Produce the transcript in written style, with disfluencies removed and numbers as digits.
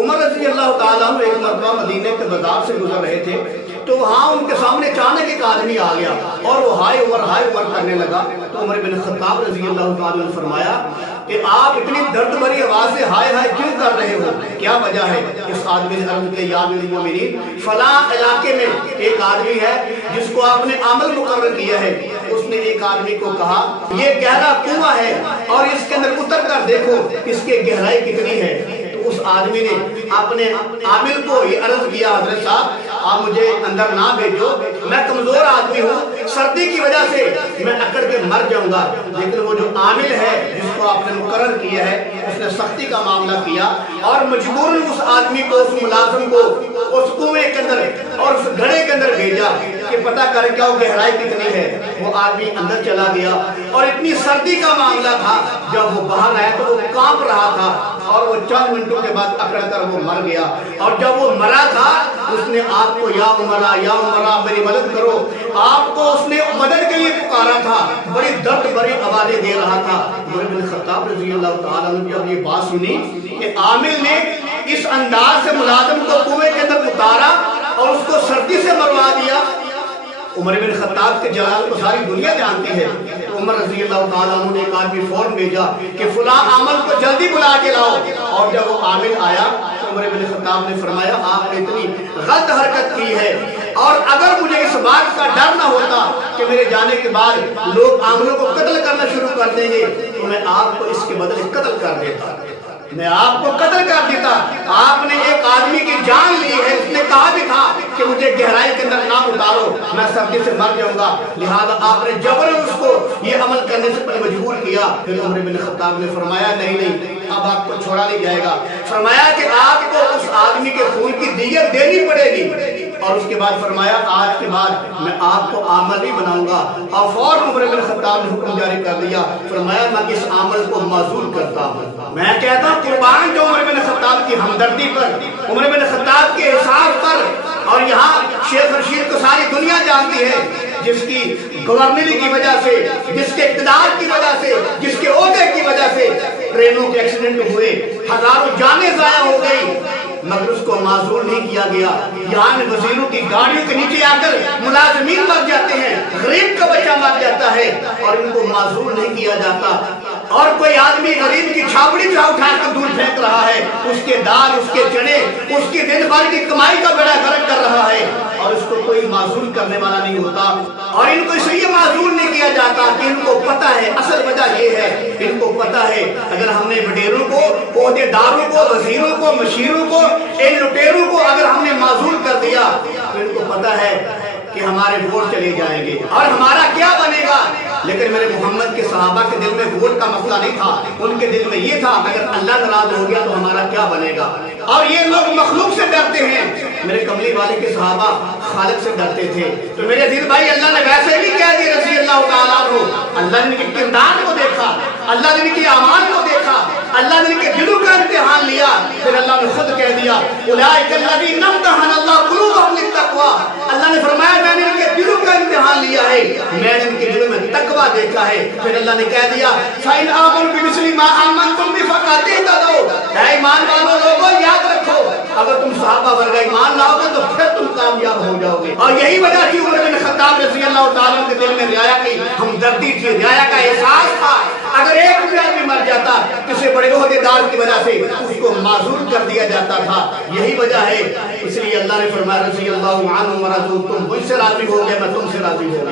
عمر رضی اللہ تعالیٰ عنہ ایک مرتبہ مدینے کے بازار سے گزر رہے تھے تو وہاں ان کے سامنے اچانک ایک آدمی آ گیا اور وہ ہائے عمر کرنے لگا. تو عمر بن خطاب رضی اللہ تعالیٰ نے فرمایا کہ آپ اتنی درد بھری آواز سے ہائے ہائے کیوں کر رہے ہو, کیا وجہ ہے؟ اس آدمی نے عرض کیا یا امیر المومنین فلاں علاقے میں ایک آدمی ہے جس کو آپ نے عمل مقرر کیا ہے. اس نے ایک آدمی کو کہا یہ گہرا کنواں ہے اور اس کے اندر اتر کر دیکھو اس کے گہرائی کتنی ہے. تو اس آدمی نے اپنے عامل کو یہ عرض کیا حضرت صاحب آپ مجھے اندر نہ بھیجو, میں کمزور آدمی ہوں, سردی کی وجہ سے میں اکڑ کے مر جاؤں گا. لیکن وہ جو عامل ہے جس کو آپ نے مقرر کیا ہے اس نے سختی کا معاملہ کیا اور مجبوراً اس آدمی کو اس ملازم کو اس کنویں کے اندر اور اس گھڑے کے اندر بھیجا کہ پتہ کر کیا وہ گہرائی کتنی ہے. وہ آدمی اندر چلا گیا اور اتنی سردی کا معاملہ تھا, جب وہ باہر آیا تو وہ کانپ رہا تھا اور وہ چند منٹوں کے بعد اکڑ کر وہ مر گیا. اور جب وہ مرا تھا اس نے آپ کو یا عمرہ میری مدد کرو, آپ کو اس نے مدد کے لیے پکارا تھا, بڑی درد بھری آوازیں دے رہا تھا. عمر بن خطاب رضی اللہ تعالیٰ عنہ جب یہ بات سنی کہ عامل نے اس انداز سے ملازم کو کنویں کے اندر اتارا اور اس کو سردی سے مروا دیا, عمر بن خطاب کے جلال کو ساری دنیا جانتی ہے. تو عمر رضی اللہ تعالیٰ عنہ نے ایک آدمی فوراً بھیجا کہ فلاں عامل کو جلدی بلا کے لاؤ. اور جب وہ عامل آیا تو عمر بن خطاب نے فرمایا آپ نے اتنی غلط حرکت کی ہے, اور اگر مجھے اس بات کا ڈر نہ ہوتا کہ میرے جانے کے بعد لوگ عاملوں کو قتل کرنا شروع کر دیں گے تو میں آپ کو اس کے بدلے قتل کر دیتا, میں آپ کو قتل کر دیتا. آپ نے ایک آدمی کی جان لی ہے, اس نے کہا بھی تھا کہ مجھے گہرائی کے اندر نہ اتارو, میں سردی سے مر جاؤں گا, لہذا آپ نے جبراً اس کو یہ عمل کرنے سے پہلے مجبور کیا. پھر عمر بن خطاب نے فرمایا نہیں اب آپ کو چھوڑا نہیں جائے گا. فرمایا کہ آپ کو اس آدمی کے خون کی دیت دینی پڑے گی, اور اس کے بعد فرمایا آج کے بعد میں آپ کو عامل نہیں بناؤں گا. اور فوراً عمر بن خطاب نے حکم جاری کر دیا, فرمایا میں اس عمل کو معزول کرتا ہوں. میں کہتا ہوں قربان جو عمر بن خطاب کی ہمدردی پر, عمر بن خطاب کے احساس پر, اور یہاں شیخ رشید کو ساری دنیا جانتی ہے جس کی گورنری کی وجہ سے, جس کے اقتدار کی وجہ سے, جس کے عہدے کی وجہ سے ٹرینوں کے ایکسیڈنٹ ہوئے, ہزاروں جانیں ضائع ہو گئی, مگر اس کو معزول نہیں کیا گیا. یہاں وزیروں کی گاڑیوں کے نیچے آ کر ملازمین مر جاتے ہیں, غریب کا بچہ مر جاتا ہے اور ان کو معزول نہیں کیا جاتا. اور کوئی آدمی غریب کی چھاپڑی پہ اٹھا کر دودھ پھینک رہا ہے, اس کے دال, اس کے چنے, اس کی دن بھر کی کمائی کا بیڑا غرق کر رہا ہے, اور اس کو کوئی معزول کرنے والا نہیں ہوتا. اور ان کو اس لیے معزول نہیں کیا جاتا کہ ان کو پتہ ہے, اصل وجہ یہ ہے, ان کو پتہ ہے اگر ہم نے وڈیروں کو, عہدے داروں کو, وزیروں کو, مشیروں کو, ان لٹیروں کو اگر ہم نے معزول کر دیا تو ان کو پتہ ہے کہ ہمارے ووٹ چلے جائیں گے اور ہمارا کیا بنے گا. لیکن میرے محمد کے صحابہ کے دل میں ووٹ کا مسئلہ نہیں تھا, ان کے دل میں یہ تھا اگر اللہ ناراض ہو گیا تو ہمارا کیا بنے گا. اور یہ لوگ مخلوق سے ڈرتے ہیں, میرے کملی والے کے صحابہ خالق سے ڈرتے تھے. تو میرے دل بھائی اللہ نے ویسے بھی کہہ دیا رضی اللہ تعالیٰ عنہ, اللہ نے ان کے کردار کو دیکھا, اللہ نے ان کے اعمال کو دیکھا, اللہ نے ان کے دلوں کا امتحان لیا. پھر اللہ نے خود کہہ دیا اولئک الذین امتحن اللہ قلوبہم للتقوی, اللہ نے فرمایا میں نے ان کے دلوں کا امتحان لیا ہے, میں نے ان کے دلوں میں تقوی دیکھا ہے. پھر اللہ نے کہہ دیا فَإِنْ آمَنُوا بِمِثْلِ مَا آمَنْتُمْ بِهِ فَقَدِ اهْتَدَوْا, اے ایمان والو لوگوں یاد رکھو اگر تم صحابہ ورگا ایمان لاؤ گے تو پھر تم کامیاب ہو جاؤ گے. اور یہی وجہ تھی عمر بن خطاب رضی اللہ تعالیٰ کے دل میں رعایا کی ہمدردی تھی, رعایا کا احساس تھا. اگر ایک بھی آدمی مر جاتا کسی بڑے عہدے دار کی وجہ سے اس کو معزول کر دیا جاتا تھا. یہی وجہ ہے, اس لیے اللہ نے فرمایا رضی اللہ عنہ ورضوا, تم مجھ سے راضی ہو گئے میں تم سے راضی ہو گیا.